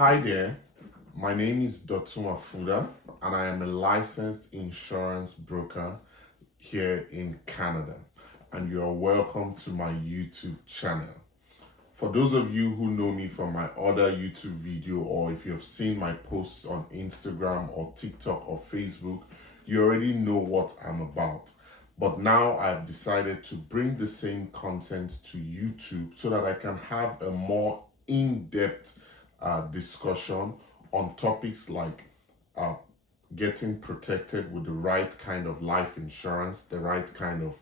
Hi there, my name is Dotun Afuda and I am a licensed insurance broker here in Canada, and you are welcome to my YouTube channel. For those of you who know me from my other YouTube video, or if you have seen my posts on Instagram or TikTok or Facebook, you already know what I'm about. But now I've decided to bring the same content to YouTube so that I can have a more in-depth discussion on topics like uh, getting protected with the right kind of life insurance, the right kind of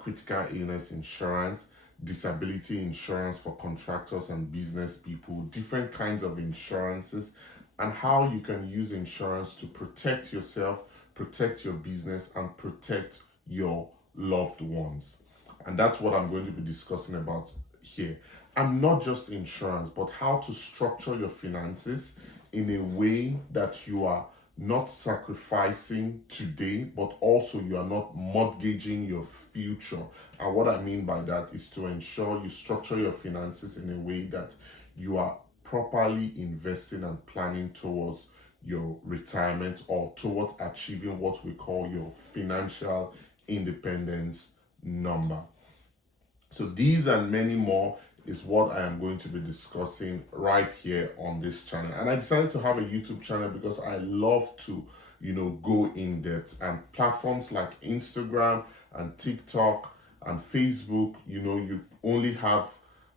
critical illness insurance, disability insurance for contractors and business people, different kinds of insurances, and how you can use insurance to protect yourself, protect your business, and protect your loved ones. And that's what I'm going to be discussing about here. And not just insurance, but how to structure your finances in a way that you are not sacrificing today, but also you are not mortgaging your future. And what I mean by that is to ensure you structure your finances in a way that you are properly investing and planning towards your retirement or towards achieving what we call your financial independence number. So these and many more is what I am going to be discussing right here on this channel. And I decided to have a YouTube channel because I love to, go in depth, and platforms like Instagram and TikTok and Facebook, you only have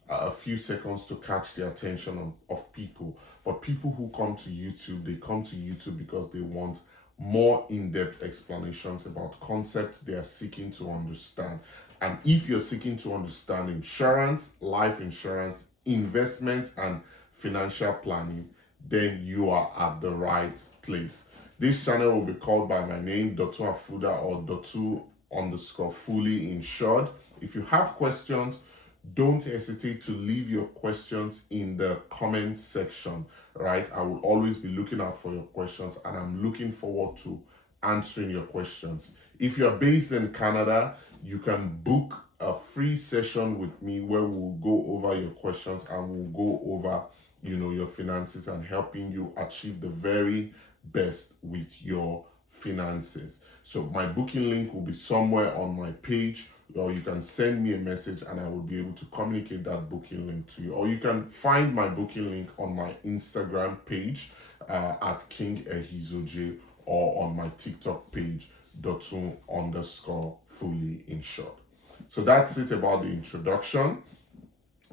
a few seconds to catch the attention of people. But people who come to YouTube, they come to YouTube because they want more in-depth explanations about concepts they are seeking to understand. And if you're seeking to understand insurance, life insurance, investments, and financial planning, then you are at the right place. This channel will be called by my name, Dotu Afuda, or Dotu_fully insured. If you have questions, don't hesitate to leave your questions in the comment section, right? I will always be looking out for your questions, and I'm looking forward to answering your questions. If you're based in Canada, you can book a free session with me where we'll go over your questions and we'll go over, your finances and helping you achieve the very best with your finances. So my booking link will be somewhere on my page, or you can send me a message and I will be able to communicate that booking link to you. Or you can find my booking link on my Instagram page at King Ehizoje, or on my TikTok page, Dotun_fully insured. So that's it about the introduction.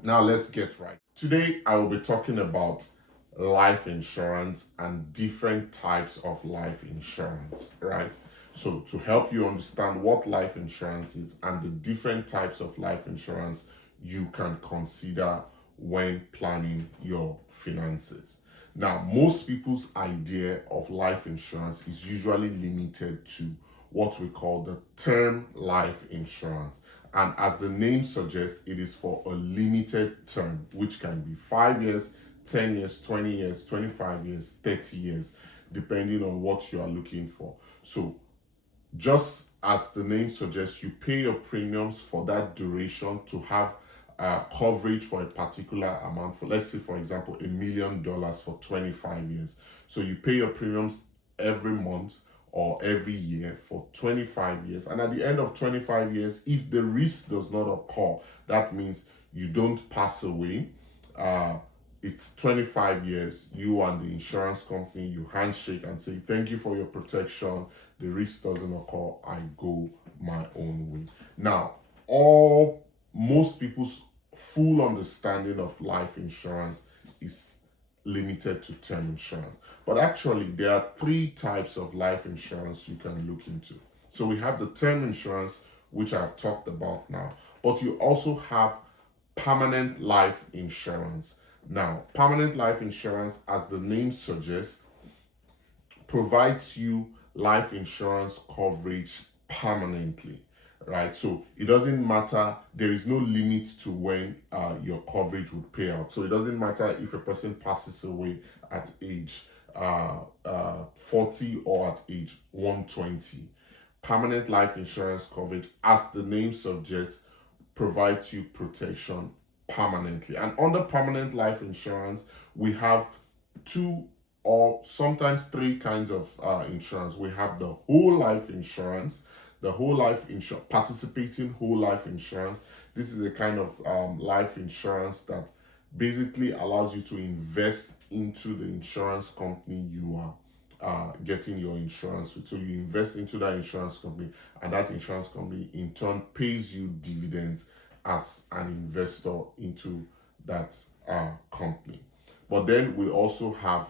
Now let's get right. Today I will be talking about life insurance and different types of life insurance, right? So to help you understand what life insurance is and the different types of life insurance you can consider when planning your finances. Now, most people's idea of life insurance is usually limited to what we call the term life insurance. And as the name suggests, it is for a limited term, which can be 5 years, 10 years, 20 years, 25 years, 30 years, depending on what you are looking for. So just as the name suggests, you pay your premiums for that duration to have coverage for a particular amount. For, let's say, for example, $1 million for 25 years. So you pay your premiums every month or every year for 25 years. And at the end of 25 years, if the risk does not occur, that means you don't pass away. It's 25 years, you and the insurance company, you handshake and say, thank you for your protection. The risk doesn't occur, I go my own way. Now, most people's full understanding of life insurance is limited to term insurance. But actually, there are 3 types of life insurance you can look into. So we have the term insurance, which I've talked about now, but you also have permanent life insurance. Now, permanent life insurance, as the name suggests, provides you life insurance coverage permanently, right? So it doesn't matter, there is no limit to when your coverage would pay out. So it doesn't matter if a person passes away at age 40 or at age 120. Permanent life insurance coverage, as the name suggests, provides you protection permanently. And under permanent life insurance, we have two or sometimes three kinds of insurance. We have the whole life insurance, participating whole life insurance. This is a kind of life insurance that basically allows you to invest into the insurance company you are getting your insurance with. So you invest into that insurance company, and that insurance company in turn pays you dividends as an investor into that company. But then we also have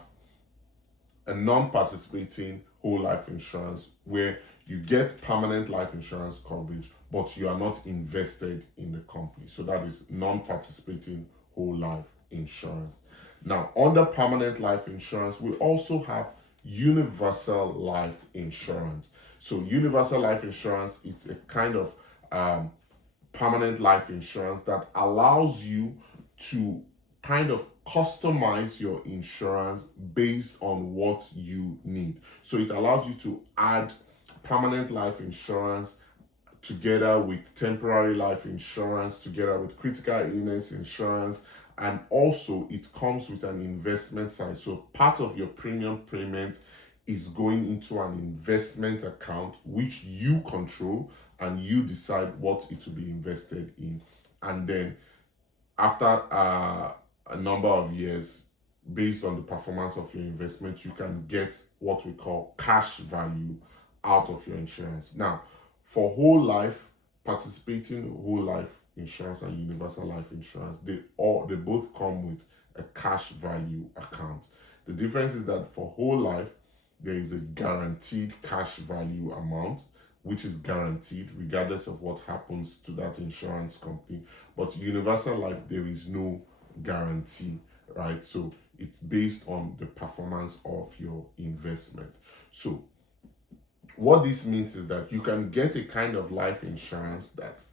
a non-participating whole life insurance where you get permanent life insurance coverage, but you are not invested in the company. So that is non-participating whole life insurance. Now, under permanent life insurance, we also have universal life insurance. So universal life insurance is a kind of permanent life insurance that allows you to kind of customize your insurance based on what you need. So it allows you to add permanent life insurance together with temporary life insurance, together with critical illness insurance, and also it comes with an investment side. So part of your premium payment is going into an investment account which you control, and you decide what it will be invested in. And then after a number of years, based on the performance of your investment, you can get what we call cash value out of your insurance. Now, for whole life, participating whole life insurance and universal life insurance, they both come with a cash value account. The difference is that for whole life, there is a guaranteed cash value amount, which is guaranteed regardless of what happens to that insurance company. But universal life, there is no guarantee, right? So it's based on the performance of your investment. So what this means is that you can get a kind of life insurance that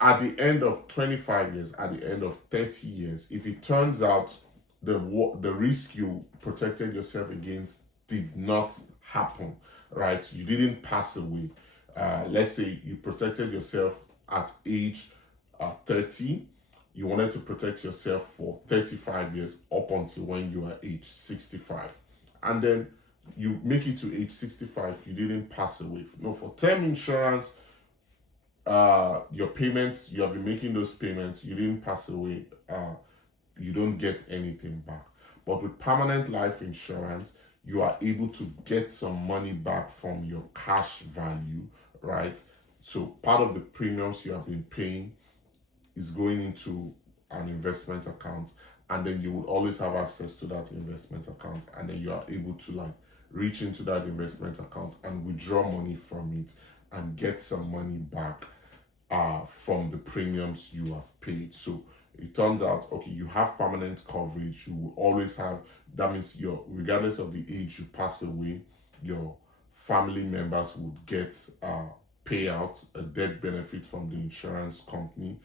at the end of 25 years, at the end of 30 years, if it turns out the risk you protected yourself against did not happen, right? You didn't pass away. Let's say you protected yourself at age 30. You wanted to protect yourself for 35 years up until when you are age 65. And then you make it to age 65, you didn't pass away. No, for term insurance, your payments, you have been making those payments, you didn't pass away, you don't get anything back. But with permanent life insurance, you are able to get some money back from your cash value, right? So part of the premiums you have been paying is going into an investment account, and then you would always have access to that investment account, and then you are able to reach into that investment account and withdraw money from it and get some money back from the premiums you have paid. So it turns out, okay, you have permanent coverage, you will always have, that means regardless of the age you pass away, your family members would get payout, a death benefit from the insurance company.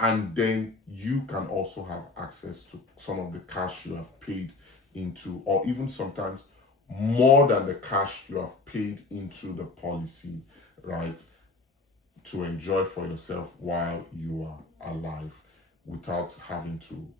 And then you can also have access to some of the cash you have paid into, or even sometimes more than the cash you have paid into the policy, right? To enjoy for yourself while you are alive without having to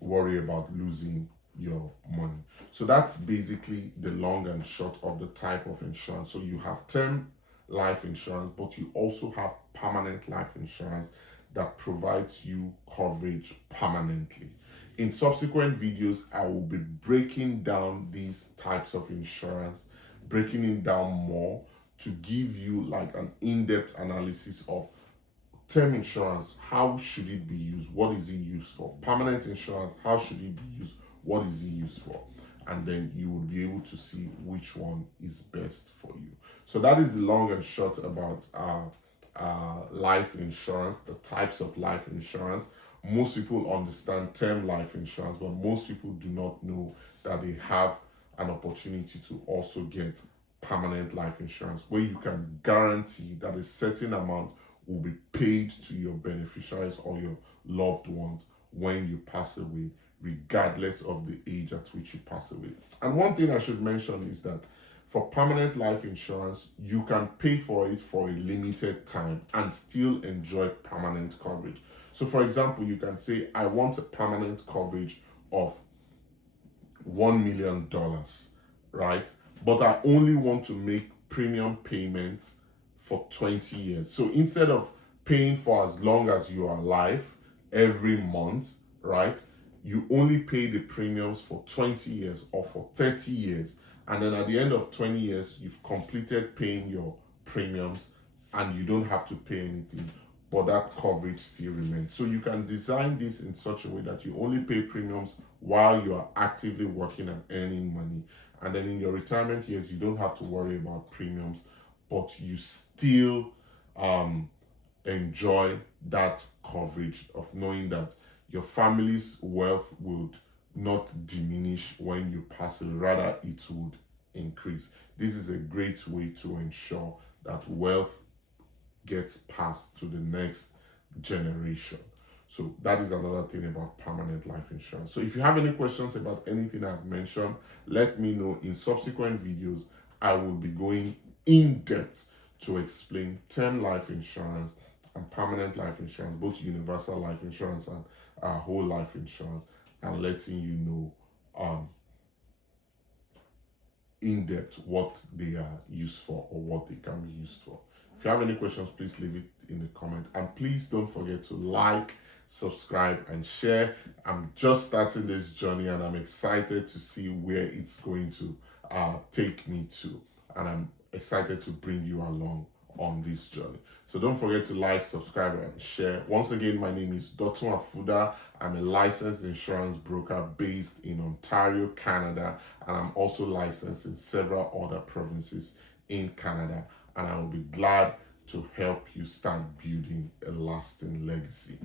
worry about losing your money. So that's basically the long and short of the type of insurance. So you have term life insurance, but you also have permanent life insurance that provides you coverage permanently. In subsequent videos, I will be breaking down these types of insurance, breaking it down more to give you an in-depth analysis of term insurance. How should it be used? What is it used for? Permanent insurance, how should it be used? What is it used for? And then you will be able to see which one is best for you. So that is the long and short about life insurance, the types of life insurance. Most people understand term life insurance, but most people do not know that they have an opportunity to also get permanent life insurance, where you can guarantee that a certain amount will be paid to your beneficiaries or your loved ones when you pass away, regardless of the age at which you pass away. And one thing I should mention is that for permanent life insurance, you can pay for it for a limited time and still enjoy permanent coverage. So for example, you can say, I want a permanent coverage of $1 million, right? But I only want to make premium payments for 20 years. So instead of paying for as long as you are alive every month, right? You only pay the premiums for 20 years or for 30 years. And then at the end of 20 years, you've completed paying your premiums and you don't have to pay anything, but that coverage still remains. So you can design this in such a way that you only pay premiums while you are actively working and earning money. And then in your retirement years, you don't have to worry about premiums, but you still enjoy that coverage of knowing that your family's wealth would not diminish when you pass away, rather it would increase. This is a great way to ensure that wealth gets passed to the next generation. So that is another thing about permanent life insurance. So if you have any questions about anything I've mentioned, let me know. In subsequent videos, I will be going in depth to explain term life insurance and permanent life insurance, both universal life insurance and whole life insurance, and letting you know in depth what they are used for or what they can be used for. If you have any questions, please leave it in the comment, and please don't forget to like, subscribe, and share. I'm just starting this journey and I'm excited to see where it's going to take me to, and I'm excited to bring you along on this journey. So don't forget to like, subscribe, and share. Once again, my name is Dr. Afuda. I'm a licensed insurance broker based in Ontario, Canada, and I'm also licensed in several other provinces in Canada, and I will be glad to help you start building a lasting legacy.